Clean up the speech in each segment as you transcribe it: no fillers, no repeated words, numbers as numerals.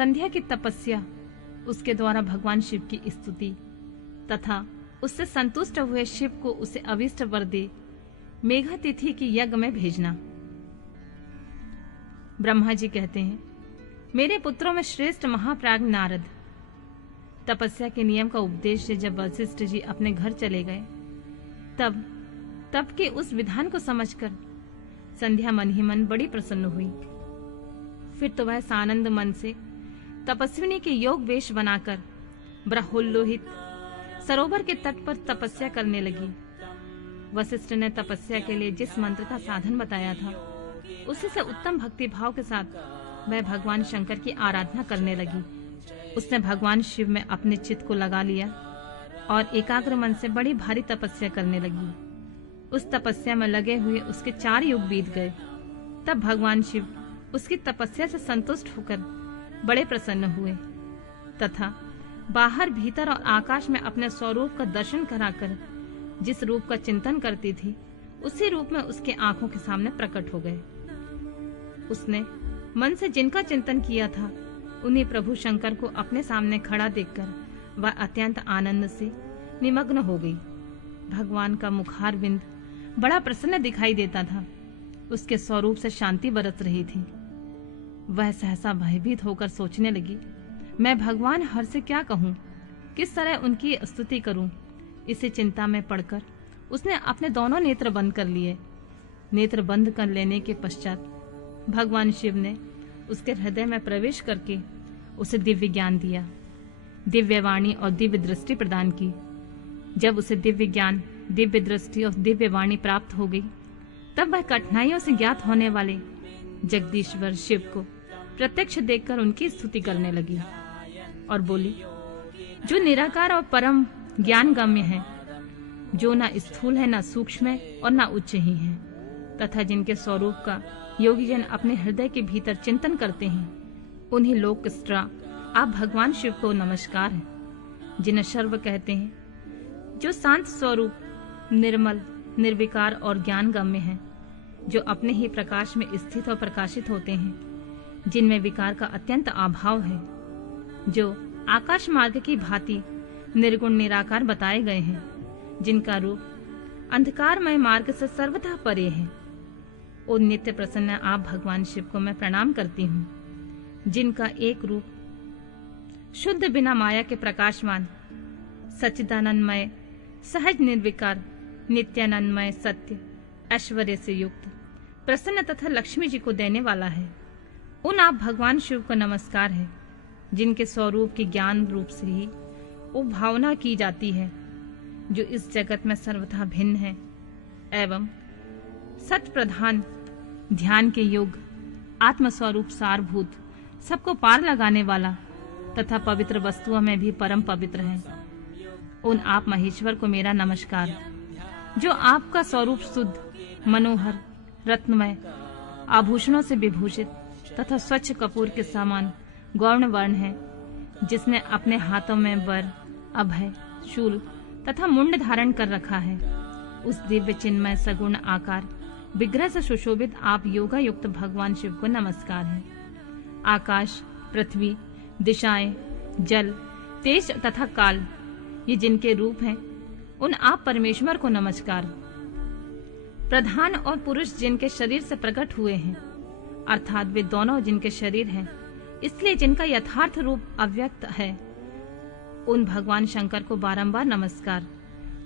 संध्या की तपस्या, उसके द्वारा भगवान शिव की स्तुति तथा उससे संतुष्ट हुए शिव को उसे अविष्ट वर दे मेघा तिथि की यज्ञ में भेजना। ब्रह्मा जी कहते हैं, मेरे पुत्रों में श्रेष्ठ महाप्राज्ञ नारद, तपस्या के नियम का उपदेश से जब वशिष्ठ जी अपने घर चले गए, तब के उस विधान को समझकर संध्या मन ही मन बड़ी प्रसन्न हुई। फिर तो वह सानंद मन से तपस्विनी के योग वेश बनाकर ब्रह्मोल्लोहित सरोवर के तट पर तपस्या करने लगी। वशिष्ठ ने तपस्या के लिए जिस मंत्र का साधन बताया था, उसी से उत्तम भक्ति भाव के साथ वह भगवान शंकर की आराधना करने लगी। उसने भगवान शिव में अपने चित्त को लगा लिया और एकाग्र मन से बड़ी भारी तपस्या करने लगी। उस तपस्या में लगे हुए उसके 4 युग बीत गए। तब भगवान शिव उसकी तपस्या से संतुष्ट होकर बड़े प्रसन्न हुए तथा बाहर भीतर और आकाश में अपने स्वरूप का दर्शन कराकर जिस रूप का चिंतन करती थी, उसी रूप में उसके आंखों के सामने प्रकट हो गए। उसने मन से जिनका चिंतन किया था, उन्हीं प्रभु शंकर को अपने सामने खड़ा देखकर वह अत्यंत आनंद से निमग्न हो गई। भगवान का मुखारविंद बड़ा प्रसन्न दिखाई देता था। उसके स्वरूप से शांति बरस रही थी। वह सहसा भयभीत होकर सोचने लगी, मैं भगवान हर से क्या कहूँ, किस तरह उनकी स्तुति करूं। इसे चिंता में पड़कर उसने अपने दोनों नेत्र बंद कर लिए। नेत्र बंद कर लेने के पश्चात भगवान शिव ने उसके हृदय में प्रवेश करके उसे दिव्य ज्ञान दिया, दिव्य वाणी और दिव्य दृष्टि प्रदान की। जब उसे दिव्य ज्ञान, दिव्य दृष्टि और दिव्य वाणी प्राप्त हो गई, तब वह कठिनाइयों से ज्ञात होने वाले जगदीश्वर शिव को प्रत्यक्ष देखकर उनकी स्तुति करने लगी और बोली, जो निराकार और परम ज्ञान गम्य है, जो न स्थूल है, न सूक्ष्म है और न उच्च ही है, तथा जिनके स्वरूप का योगी जन अपने हृदय के भीतर चिंतन करते हैं, उन्हीं लोकस्त्रा आप भगवान शिव को नमस्कार है। जिन्हें सर्व कहते हैं, जो शांत स्वरूप, निर्मल, निर्विकार और ज्ञान गम्य है, जो अपने ही प्रकाश में स्थित और प्रकाशित होते हैं, जिनमें विकार का अत्यंत अभाव है, जो आकाश मार्ग की भांति निर्गुण निराकार बताए गए हैं, जिनका रूप अंधकारमय मार्ग से सर्वथा परे है। उन नित्य प्रसन्न आप भगवान शिव को मैं प्रणाम करती हूँ, जिनका एक रूप शुद्ध बिना माया के प्रकाशमान, सच्चिदानंदमय, सहज निर्विकार, नित्यानंदमय, सत्य, ऐश्वर्य से युक्त, प्रसन्न तथा लक्ष्मी जी को देने वाला है। उन आप भगवान शिव को नमस्कार है, जिनके स्वरूप की ज्ञान रूप से ही उपभावना की जाती है, जो इस जगत में सर्वथा भिन्न है एवं सत प्रधान, ध्यान के योग, आत्मस्वरूप सारभूत, सबको पार लगाने वाला तथा पवित्र वस्तुओं में भी परम पवित्र है। उन आप महेश्वर को मेरा नमस्कार, जो आपका स्वरूप शुद्ध, मनोहर, रत्नमय, आभूषणों से विभूषित तथा स्वच्छ कपूर के समान गौर्ण वर्ण है, जिसने अपने हाथों में वर, अभय, शूल तथा मुंड धारण कर रखा है। उस दिव्य चिन्मय सगुण आकार विग्रह से सुशोभित आप योगा युक्त भगवान शिव को नमस्कार है। आकाश, पृथ्वी, दिशाएं, जल, तेज तथा काल, ये जिनके रूप हैं, उन आप परमेश्वर को नमस्कार। प्रधान और पुरुष जिनके शरीर से प्रकट हुए हैं, अर्थात वे दोनों जिनके शरीर हैं, इसलिए जिनका यथार्थ रूप अव्यक्त है, उन भगवान शंकर को बारंबार नमस्कार,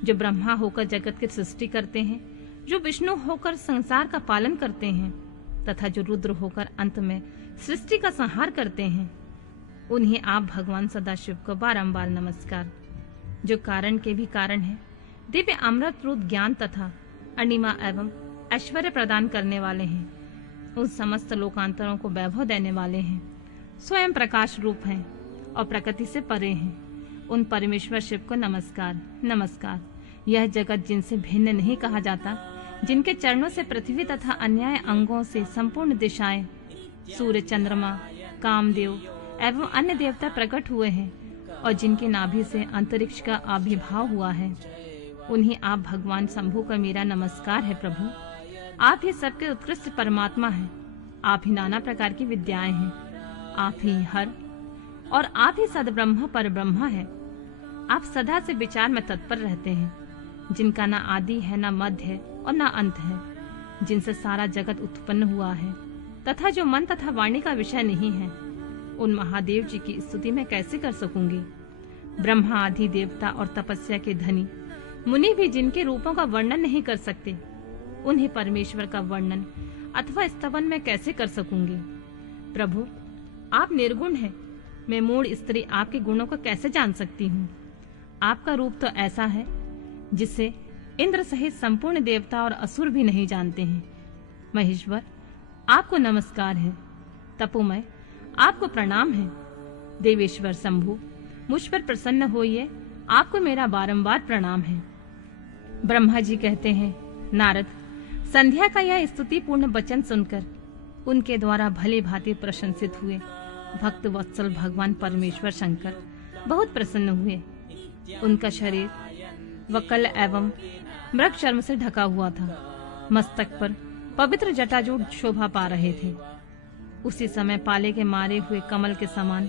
जो ब्रह्मा होकर जगत की सृष्टि करते हैं, जो विष्णु होकर संसार का पालन करते हैं तथा जो रुद्र होकर अंत में सृष्टि का संहार करते हैं। उन्हें आप भगवान सदाशिव को बारंबार नमस्कार, जो कारण के भी कारण है, दिव्य अमृत रूप ज्ञान तथा अणिमा एवं ऐश्वर्य प्रदान करने वाले हैं, उन समस्त लोकांतरों को वैभव देने वाले हैं, स्वयं प्रकाश रूप हैं और प्रकृति से परे हैं। उन परमेश्वर शिव को नमस्कार, नमस्कार। यह जगत जिनसे भिन्न नहीं कहा जाता, जिनके चरणों से पृथ्वी तथा अन्य अंगों से संपूर्ण दिशाएं, सूर्य, चंद्रमा, कामदेव एवं अन्य देवता प्रकट हुए हैं और जिनकी नाभि से अंतरिक्ष का आविर्भाव हुआ है, उन्हीं आप भगवान शंभु का मेरा नमस्कार है। प्रभु, आप ही सबके उत्कृष्ट परमात्मा हैं, आप ही नाना प्रकार की विद्याएं हैं, आप ही हर और आप ही सद्ब्रह्म पर ब्रह्म है। आप सदा से विचार में तत्पर रहते हैं, जिनका ना आदि है, ना मध्य है और ना अंत है, जिनसे सारा जगत उत्पन्न हुआ है तथा जो मन तथा वाणी का विषय नहीं है। उन महादेव जी की स्तुति मैं कैसे कर सकूंगी। ब्रह्मा आदि देवता और तपस्या के धनी मुनि भी जिनके रूपों का वर्णन नहीं कर सकते, उन्हीं परमेश्वर का वर्णन अथवा स्तवन मैं कैसे कर सकूंगी। प्रभु, आप निर्गुण हैं, मैं मूढ़ स्त्री आपके गुणों को कैसे जान सकती हूँ। आपका रूप तो ऐसा है जिसे इंद्र सहित संपूर्ण देवता और असुर भी नहीं जानते हैं। महेश्वर, आपको नमस्कार है। तपोमय, आपको प्रणाम है। देवेश्वर शंभु, मुझ पर प्रसन्न होइए, आपको मेरा बारंबार प्रणाम है। ब्रह्मा जी कहते हैं, नारद, संध्या का यह स्तुतिपूर्ण वचन सुनकर उनके द्वारा भली भांति प्रशंसित हुए भक्त वत्सल भगवान परमेश्वर शंकर बहुत प्रसन्न हुए। उनका शरीर वकल एवं मृग चर्म से ढका हुआ था। मस्तक पर पवित्र जटाजूट शोभा पा रहे थे। उसी समय पाले के मारे हुए कमल के समान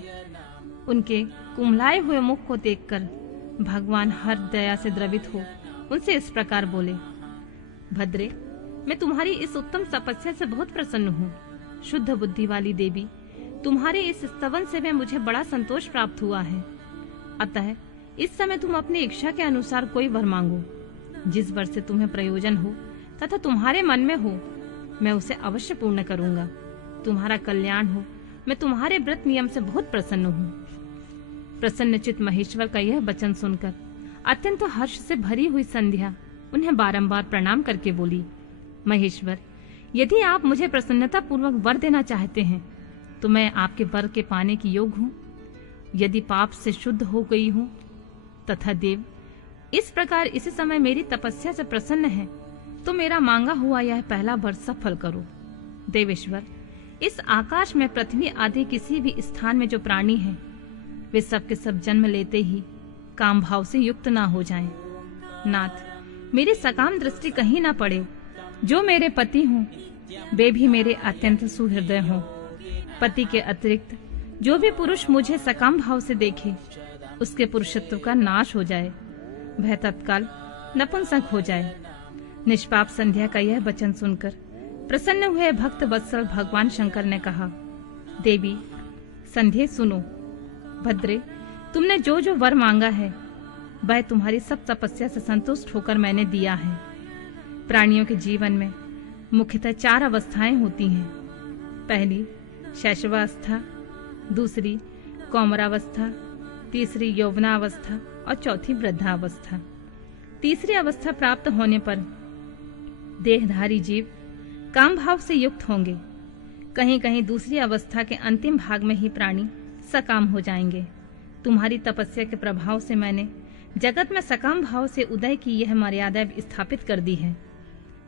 उनके कुम्हलाए हुए मुख को देखकर भगवान हर दया से द्रवित हो उनसे इस प्रकार बोले, भद्रे, मैं तुम्हारी इस उत्तम तपस्या से बहुत प्रसन्न हूँ। शुद्ध बुद्धि वाली देवी, तुम्हारे इस स्तवन से मैं मुझे बड़ा संतोष प्राप्त हुआ है। अतः इस समय तुम अपनी इच्छा के अनुसार कोई वर मांगो। जिस वर से तुम्हें प्रयोजन हो तथा तुम्हारे मन में हो, मैं उसे अवश्य पूर्ण करूंगा। तुम्हारा कल्याण हो, मैं तुम्हारे व्रत नियम से बहुत प्रसन्न हूँ। प्रसन्नचित महेश्वर का यह वचन सुनकर अत्यंत हर्ष से भरी हुई संध्या उन्हें बारंबार प्रणाम करके बोली, महेश्वर, यदि आप मुझे प्रसन्नता पूर्वक वर देना चाहते हैं तो मैं आपके वर के पाने की योग्य हूँ। यदि पाप से शुद्ध हो गई हूँ तथा देव इस प्रकार इसी समय मेरी तपस्या से प्रसन्न है तो मेरा मांगा हुआ यह पहला वर सफल करो। देवेश्वर, इस आकाश में पृथ्वी आदि किसी भी स्थान में जो प्राणी हैं, वे सब के सब जन्म लेते ही काम भाव से युक्त ना हो जाएं। नाथ, मेरी सकाम दृष्टि कहीं ना पड़े। जो मेरे पति हों वे भी मेरे अत्यंत सुहृदय हों। पति के अतिरिक्त जो भी पुरुष मुझे सकाम भाव से देखे, उसके पुरुषत्व का नाश हो जाए, वह तत्काल नपुंसक हो जाए। निष्पाप संध्या का यह वचन सुनकर प्रसन्न हुए भक्त वत्सल भगवान शंकर ने कहा, देवी संध्या सुनो। भद्रे, तुमने जो जो वर मांगा है वह तुम्हारी सब तपस्या से संतुष्ट होकर मैंने दिया है। प्राणियों के जीवन में मुख्यतः 4 अवस्थाएं होती हैं। पहली शैशवावस्था, दूसरी कौमारावस्था, तीसरी यौवनावस्था और चौथी वृद्धावस्था। तीसरी अवस्था प्राप्त होने पर देहधारी जीव काम भाव से युक्त होंगे। कहीं कहीं दूसरी अवस्था के अंतिम भाग में ही प्राणी सकाम हो जाएंगे। तुम्हारी तपस्या के प्रभाव से मैंने जगत में सकाम भाव से उदय की यह मर्यादा स्थापित कर दी है,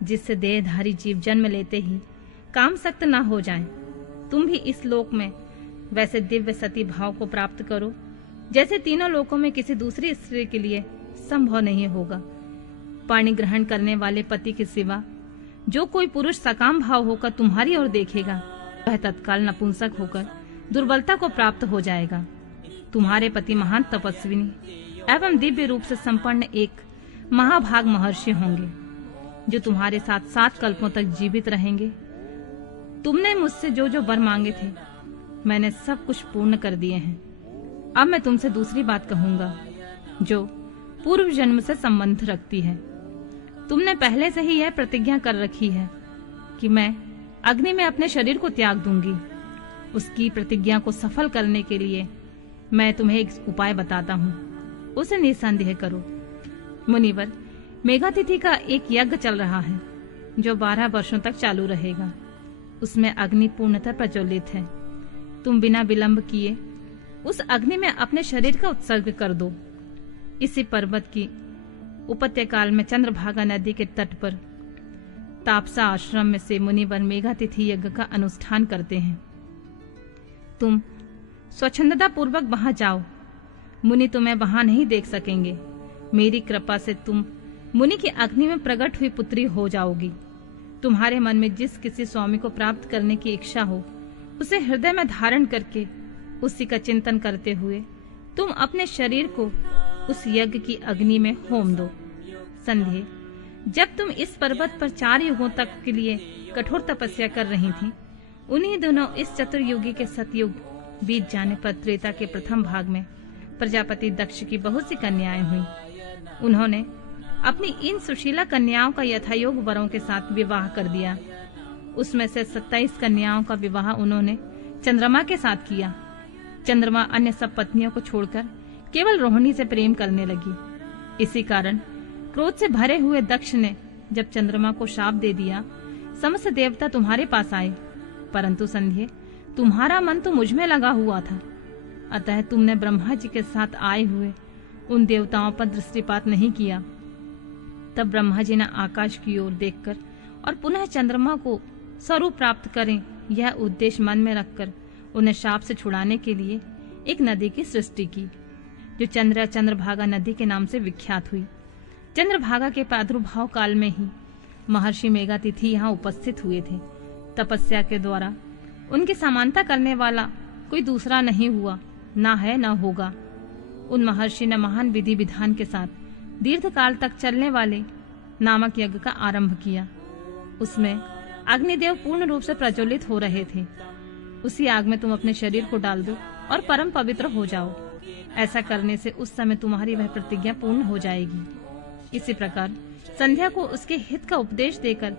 जिससे देहधारी जीव जन्म लेते ही काम सक्त न हो जाएं। तुम भी इस लोक में वैसे दिव्य सती भाव को प्राप्त करो जैसे तीनों लोकों में किसी दूसरी स्त्री के लिए संभव नहीं होगा। पाणी ग्रहण करने वाले पति के सिवा जो कोई पुरुष सकाम भाव होकर तुम्हारी ओर देखेगा, वह तत्काल नपुंसक होकर दुर्बलता को प्राप्त हो जाएगा। तुम्हारे पति महान तपस्विनी एवं दिव्य रूप से संपन्न एक महाभाग महर्षि होंगे, जो तुम्हारे साथ 7 कल्पों तक जीवित रहेंगे। तुमने मुझसे जो जो वर मांगे थे, मैंने सब कुछ पूर्ण कर दिए हैं। अब मैं तुमसे दूसरी बात कहूंगा, जो पूर्व जन्म से संबंध रखती है। तुमने पहले से ही यह प्रतिज्ञा कर रखी है कि मैं अग्नि में अपने शरीर को त्याग दूंगी। उसकी प्रतिज्ञा को सफल करने के लिए मैं तुम्हें एक उपाय बताता हूँ, उसे निसंदेह करो। मुनिवर, मेघातिथि का एक यज्ञ चल रहा है जो 12 वर्षों तक चालू रहेगा। उसमें अग्नि पूर्णतः प्रज्वलित है। तुम बिना विलंब किए उस अग्नि में अपने शरीर का उत्सर्ग कर दो। इसी पर्वत की उपत्यकाल में चंद्रभागा नदी के तट पर तापसा आश्रम में से मुनिवर मेघातिथि यज्ञ का अनुष्ठान करते हैं। तुम स्वच्छंदता पूर्वक वहां जाओ। मुनि तुम्हें वहां नहीं देख सकेंगे। मेरी कृपा से तुम मुनि की अग्नि में प्रकट हुई पुत्री हो जाओगी। तुम्हारे मन में जिस किसी स्वामी को प्राप्त करने की इच्छा हो, उसे हृदय में धारण करके उसी का चिंतन करते हुए तुम अपने शरीर को उस यज्ञ की अग्नि में होम दो। संध्या, जब तुम इस पर्वत पर 4 युगों तक के लिए कठोर तपस्या कर रही थी, उन्हीं दिनों इस चतुर्युगी के सतयुग बीत जाने पर त्रेता के प्रथम भाग में प्रजापति दक्ष की बहुत सी कन्याएं हुई। उन्होंने अपनी इन सुशीला कन्याओं का यथायोग वरों के साथ विवाह कर दिया। उसमें से 27 कन्याओं का विवाह उन्होंने चंद्रमा के साथ किया। चंद्रमा अन्य सब पत्नियों को छोड़कर केवल रोहिणी से प्रेम करने लगी। इसी कारण क्रोध से भरे हुए दक्ष ने जब चंद्रमा को शाप दे दिया, समस्त देवता तुम्हारे पास आए, परंतु संध्या, तुम्हारा मन तो मुझ में लगा हुआ था, अतः तुमने ब्रह्मा जी के साथ आए हुए उन देवताओं पर दृष्टिपात नहीं किया। तब ब्रह्मा जी ने आकाश की ओर देखकर और पुनः चंद्रमा को स्वरूप प्राप्त करें यह उद्देश्य मन में रखकर उन्हें शाप से छुड़ाने के लिए एक नदी की सृष्टि की, जो चंद्रभागा नदी के नाम से विख्यात हुई। चंद्रभागा के प्रादुर्भाव काल में ही महर्षि मेघातिथि यहाँ उपस्थित हुए थे। तपस्या के द्वारा उनकी समानता करने वाला कोई दूसरा नहीं हुआ, ना है न होगा। उन महर्षि ने महान विधि विधान के साथ दीर्घ काल तक चलने वाले नामक यज्ञ का आरंभ किया। उसमें अग्निदेव पूर्ण रूप से प्रज्वलित हो रहे थे। उसी आग में तुम अपने शरीर को डाल दो और परम पवित्र हो जाओ। ऐसा करने से उस समय तुम्हारी वह प्रतिज्ञा पूर्ण हो जाएगी। इसी प्रकार संध्या को उसके हित का उपदेश देकर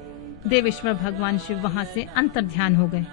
देवेश्वर भगवान शिव वहां से अंतर्ध्यान हो गए।